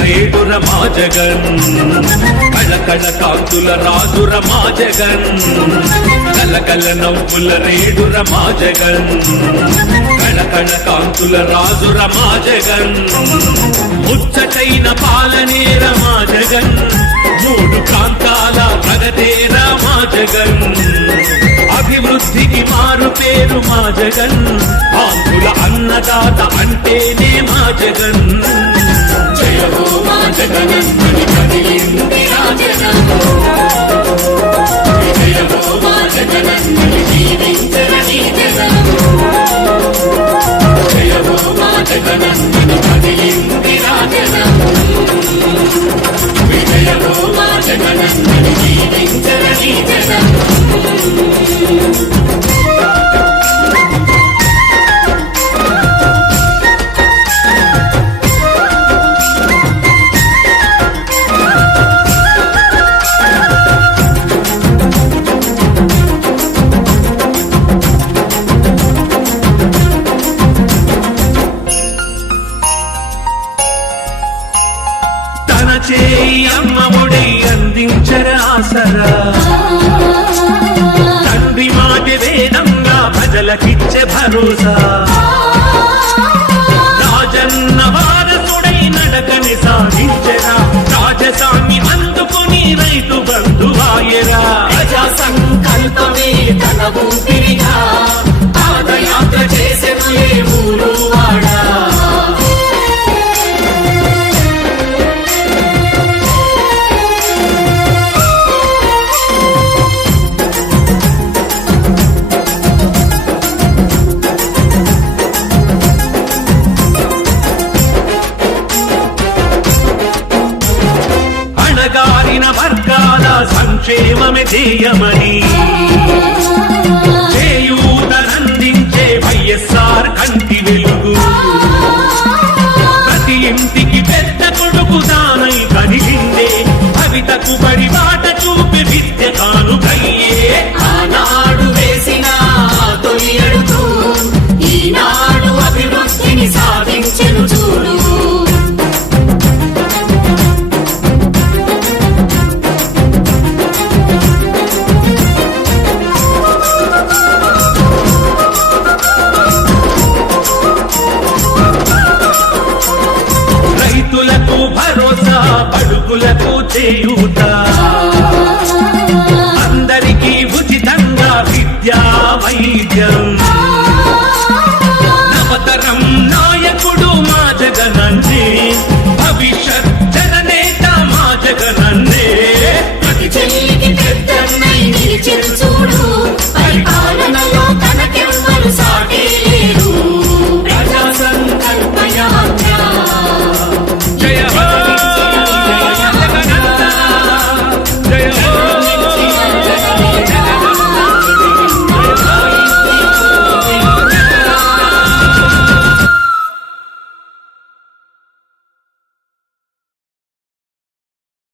రేడుర మా జగన్ కళకళ కాంతుల రాజుర మా జగన్ కలకల నవ్వుల రేడుర మా జగన్ కళకళ కాంతుల రాజుర మా జగన్ ముచ్చటైన పాలనేర మా జగన్ మూడు ప్రాంతాల ప్రగతేర మా జగన్ అభివృద్ధికి మారు పేరు మా జగన్ ఆంధ్రుల అన్నదాత అంటేనే మా జగన్ జయ హో మా జగనన్నని కదిలింది రాజనం జయ హో మా జగనన్నని జీవించరని జనం జయ హో మా జగనన్నని కదిలింది రాజనం విజయ హో మా జగనన్నని జీవించరని జనం చేయి అమ్మఒడి అందించర ఆసరా తండ్రి మాట వేదంగా ప్రజలకిచ్చే భరోసా రాజన్న వారసుడై నడకని సాగించరా రాజసాన్ని అందుకుని రైతు బంధువాయరా ప్రజా సంకల్పమే తన ఊపిరిగా పాదయాత్ర చేసెనులే ఊరు వాడా వర్గాల సంక్షేమమే ధ్యేయమని చేయూతనందించే వైఎస్ఆర్ కంటి వెలుగు ప్రతి ఇంటికి పెద్ద కొడుకు తానై కదిలిందే భవితకు బడి బాట చూపి విద్య కానుకయ్యే ఆనాడు వేసిన తొలి అడుగు ఈనాడు అభివృద్ధిని సాధించెను చూడు భరోసా బడుగులకు చేయూత